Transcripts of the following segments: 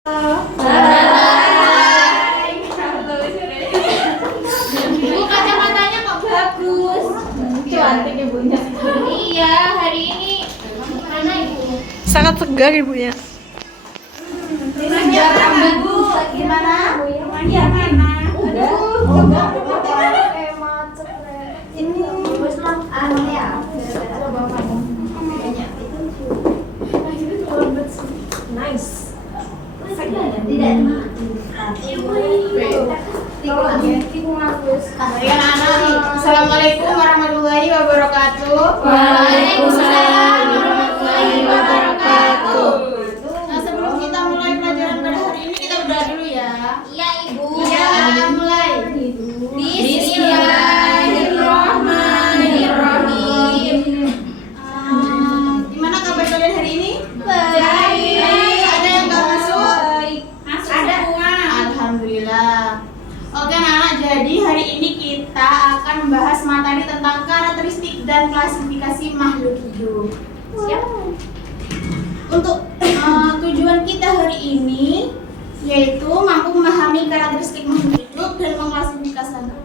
Hai. Ibu kacamatanya kok bagus. Cantik ibunya. Iya, hari ini mana ibu? Sangat segar ibunya. Segar banget bu. Gimana? Rumahnya mana? Udah. Ini bagus lah. Ya. Coba kamu. Nice. Tidak. Assalamualaikum warahmatullahi wabarakatuh. Waalaikumsalam warahmatullahi wabarakatuh. Nah, sebelum kita mulai pelajaran pada hari ini kita berdoa dulu ya. Iya ibu. Iya, mulai. Bismillahirrahmanirrahim. Gimana kabar kalian hari ini? Baik. Ada yang nggak masuk? Masuk Ada. semua. Alhamdulillah. Oke anak-anak, jadi hari ini kita akan membahas materi tentang karakteristik dan klasifikasi makhluk hidup. Siap? Untuk tujuan kita hari ini yaitu mampu memahami karakteristik makhluk hidup dan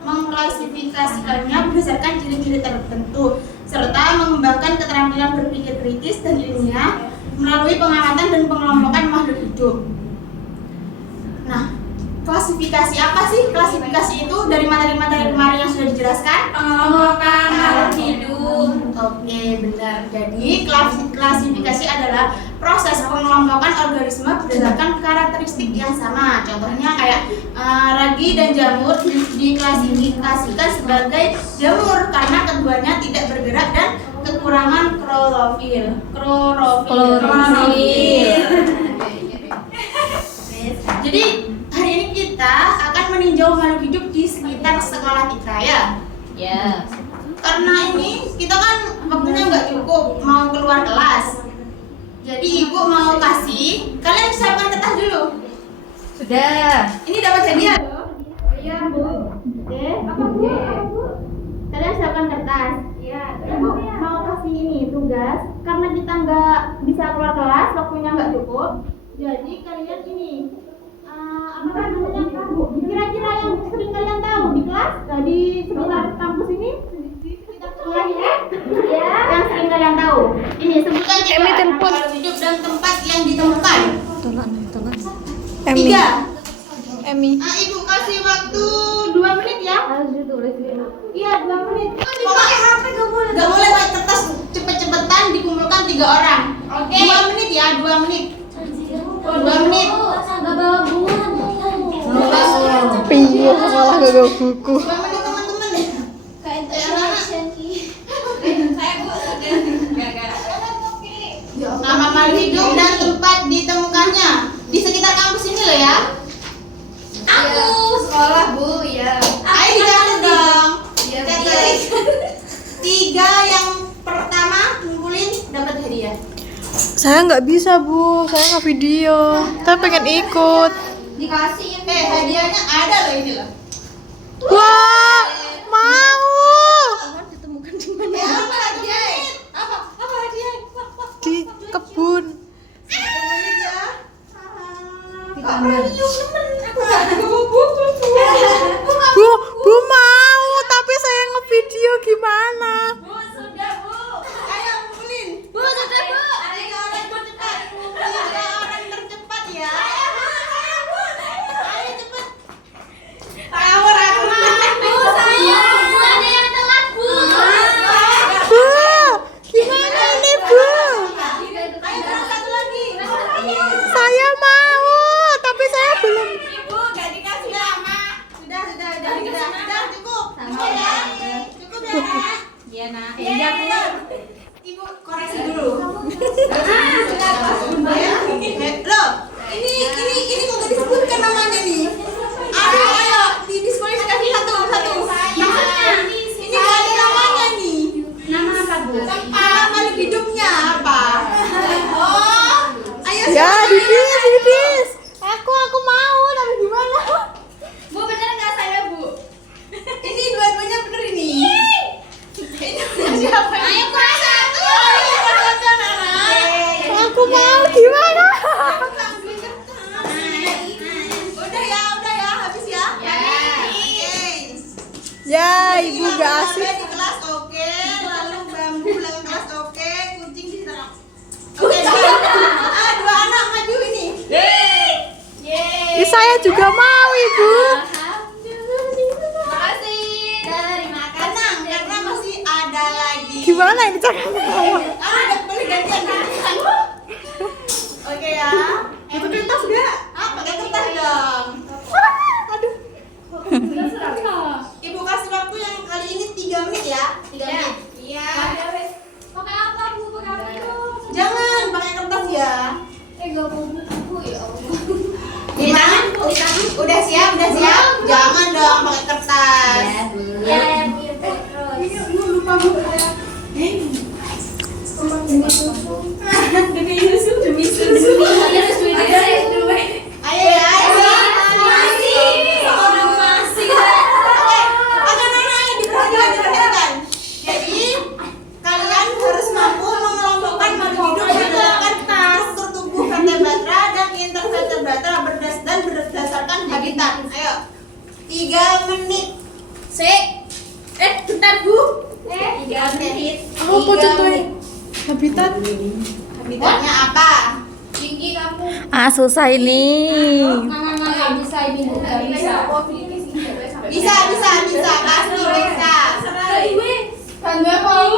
mengklasifikasikannya berdasarkan ciri-ciri tertentu serta mengembangkan keterampilan berpikir kritis dan ilmiah melalui pengamatan dan pengelompokan makhluk hidup. Nah, klasifikasi apa sih? Klasifikasi itu dari materi-materi kemarin yang sudah dijelaskan. Pengelompokan makhluk hidup. Oke, benar. Jadi klasifikasi adalah proses pengelompokan organisme berdasarkan karakteristik yang sama. Contohnya kayak ragi dan jamur diklasifikasikan sebagai jamur karena keduanya tidak bergerak dan kekurangan klorofil. Jadi hari ini kita akan meninjau makhluk hidup di sekitar sekolah kita ya. Ya. Karena ini kita kan waktunya nggak cukup mau keluar kelas. Jadi ibu mau kasih, kalian siapkan kertas dulu. Sudah. Ini dapat hadiah loh. Iya bu. Oke. Apa bu? Kalian siapkan kertas. Iya. Ibu mau kasih ini tugas. Karena kita nggak bisa keluar kelas, waktunya nggak cukup. Jadi kalian ini apa namanya? Kira-kira yang sering kalian tahu di kelas, di sekitar kampus ini? Iya. Yang sering kalian tahu. Ini sebutkan Emi telepon. makhluk hidup dan tempat yang ditemukan. Tolan. 3. Emi. Nah, ibu kasih waktu 2 menit ya. Harus ditulis dulu. Iya, 2 menit. Pokoknya HP gak boleh pakai kertas, cepet-cepetan dikumpulkan 3 orang. Oke. 2 menit ya, 2 menit. 2 menit. Enggak bawa buku. Piye sekolah gak bawa buku. 2 menit teman-teman. Nama makhluk hidup dan tempat ditemukannya di sekitar kampus ini loh ya. Aku sekolah bu, ya. Ayo dicatat dong. Iya, Catat. 3 yang pertama ngumpulin dapat hadiah. Saya nggak bisa bu, saya nggak video. Tapi pengen ikut. Dikasih ya. Hadiahnya ada loh ini loh. Wah, mau. Ditemukan di mana? Ya, apa hadiah? Apa hadiah? Di kebun. 1 menit ya. Di Kak taman. Rayu temen, aku gak bawa buku bu. Bu mau, tapi saya ngevideo gimana? Bu, sudah bu. Ayo ngumpulin. Bu, sudah bu. 3 orang tercepat. 3 orang tercepat ya. Ayo cepet. Ayo Rahma. Bu, saya. Bu, ada yang telat bu. Bu, gimana ini bu? Ayo terus 1 lagi. Saya mau, tapi saya belum. Ibu gak dikasih nama. Sudah cukup. Cukup ya. Cukup ya. Iya nak. Iya bu. Ibu koreksi dulu. Loh, ini kok gak disebutkan namanya nih? Ayo, didiskualifikasi satu. Maksudnya, ini gak ada namanya nih. Nama apa bu? Tempat makhluk hidupnya apa? Oh, ayo Ya, silakan. didis. Aku mau, tapi gimana? Bu, bener nggak saya bu? Ini dua-duanya bener ini. Ini udah siapa? Ayo kelas 1. Ayo kelas 1 anak. Aku mau gimana? Ayo ambil kertas. Ibu gak asik. Di kelas oke, lalu bambu belakang kelas oke, kucing di sana. Oke, dua anak maju ini. Ih, saya juga mau Ibu. Makasih. Terima Tenang, karena masih ada lagi. Gimana ini caranya? Ada boleh gantian. Oke ya. Itu kertas gak? Pakai kertas dong. Aduh. Ibu kasih waktu yang kali ini 3 menit ya. 3 menit. Iya. Pakai apa Bu? Pakai apa dong? Jangan pakai kertas ya. Gak mau buku ya Allah. Di tangan? Udah siap? Udah siap? Jangan dong pakai kertas. Ya, Bu terus. Lupa Bu. Demi susu. Ayo ya, ayo. Diperhatikan. Jadi kalian harus mampu mengelompokkan makhluk hidup berdasarkan struktur tubuh vertebrata dan intervertebrata berdasarkan habitat. Ayo, 3 menit. Bentar Bu. 3 menit. Apa contohnya? Habitat? Habitatnya apa? Tinggi kamu. Ah, susah ini. Nggak bisa ini Bu. Nggak bisa. Bisa, pasti bisa. Nggak mau.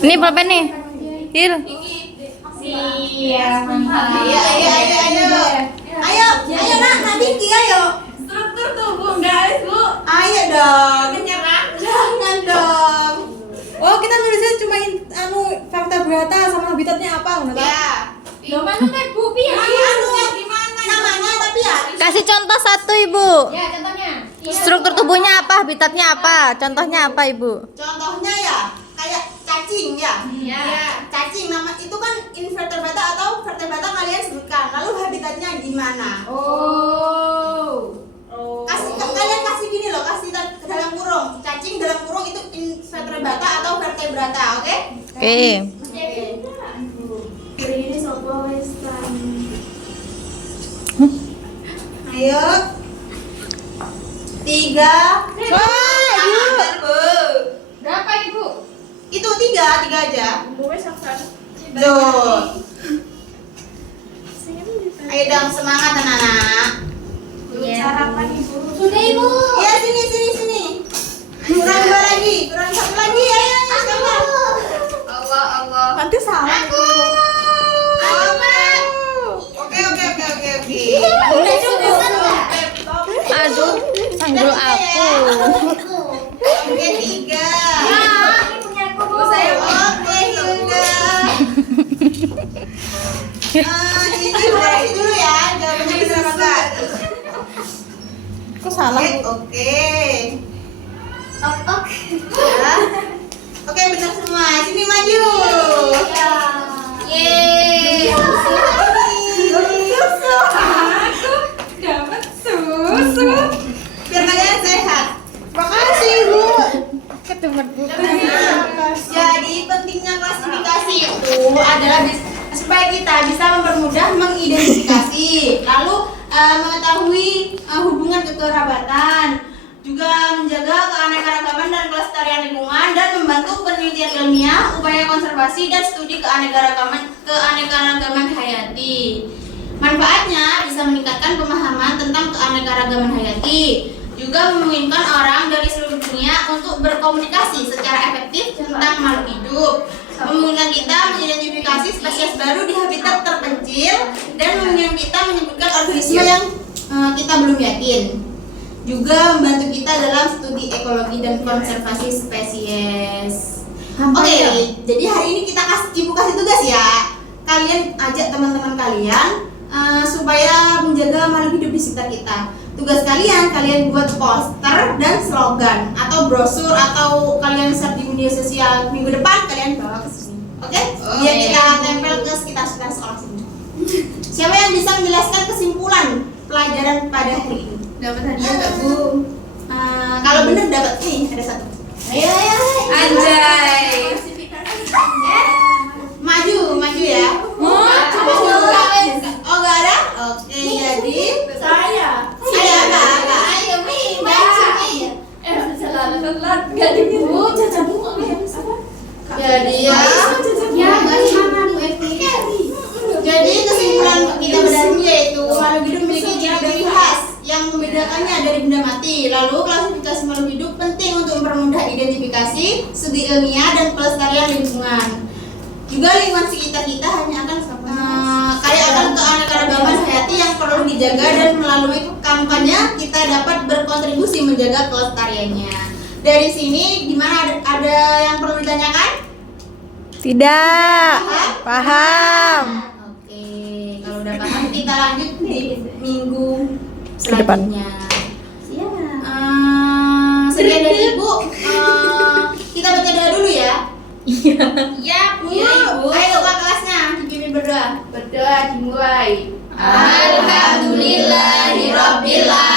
Ini pulpen nih. Hil. Siap. Ayo nak Vicky, ayo. Struktur tubuh guys Bu. Ayo dong. Jangan dong. Oh, kita nulisnya cuma vertebrata sama habitatnya apa? Ya. Lo mana teh Bu? Piye? Gimana namanya tapi ya? Kasih contoh satu, Ibu. Ya contohnya. Struktur tubuhnya apa? Habitatnya apa? Contohnya apa, Ibu? Contohnya ya kayak cacing ya. Iya. Cacing nama itu kan invertebrata atau vertebrata kalian sebutkan. Lalu habitatnya di mana? Oh. Kalian kasih gini loh, kasih dalam kurung. Cacing dalam kurung itu invertebrata atau vertebrata, oke? Oke. Ini sopo wis Ayo. 3. Bentar, Bu. Berapa Ibu? Itu 3 aja. Tuh. Ayo dong semangat anak-anak. Sarapan Ibu. Sudah Ibu. Ya sini. Kurang 2 lagi, kurang 1 lagi. Ayo semangat. Allah. Nanti salah. Oke. Udah cukup enggak? Aduh, sanggul aku. Oke 3. Ini punya aku Bu. Oke Hilda. Ini koreksi dulu ya, jawabannya benar apa enggak? Kok salah? Oke. Ya. Oke benar semua. Sini maju. Yeay. Susu. Dapat susu. Biar kalian sehat. Makasih Bu. Jadi pentingnya klasifikasi itu adalah supaya kita bisa mempermudah mengidentifikasi, lalu mengetahui hubungan kekerabatan, juga menjaga keanekaragaman dan kelestarian lingkungan, dan membantu penelitian ilmiah, upaya konservasi dan studi keanekaragaman hayati. Manfaatnya bisa meningkatkan pemahaman tentang keanekaragaman hayati, juga memungkinkan orang dari seluruh dunia untuk berkomunikasi secara efektif tentang makhluk hidup, memungkinkan kita mengidentifikasi spesies baru di habitat terpencil, dan memungkinkan kita menyebutkan organisme yang kita belum yakin, juga membantu kita dalam studi ekologi dan konservasi spesies. Oke, jadi hari ini kita ibu kasih tugas ya, kalian ajak teman-teman kalian supaya menjaga makhluk hidup di sekitar kita. Tugas kalian buat poster dan slogan atau brosur, atau kalian share di media sosial. Minggu depan kalian bawa ke sini, oke? Biar kita tempel ke sekitar sekolah sini. Siapa yang bisa menjelaskan kesimpulan pelajaran pada hari ini? Dapat hadiah enggak Bu? Kalau bener dapat nih, ada 1. Ayo. Anjay. Maju ya. Oh, nggak ada? Oke, jadi Saya. studi ilmiah, dan pelestarian lingkungan. Juga lingkungan sekitar kita hanya akan kaya akan keanekaragaman hayati yang perlu dijaga, dan melalui kampanye kita dapat berkontribusi menjaga kelestariannya. Dari sini gimana, ada yang perlu ditanyakan? Tidak. Paham. Oke, kalau udah paham kita lanjut di minggu Ke depan. selanjutnya. Sekian dari Ibu. Kita baca doa dulu ya. Iya, Bu. Iya, Ibu. Ayo ke kelasnya, dipimpin berdoa. Berdoa dimulai. Alhamdulillahirabbil alamin.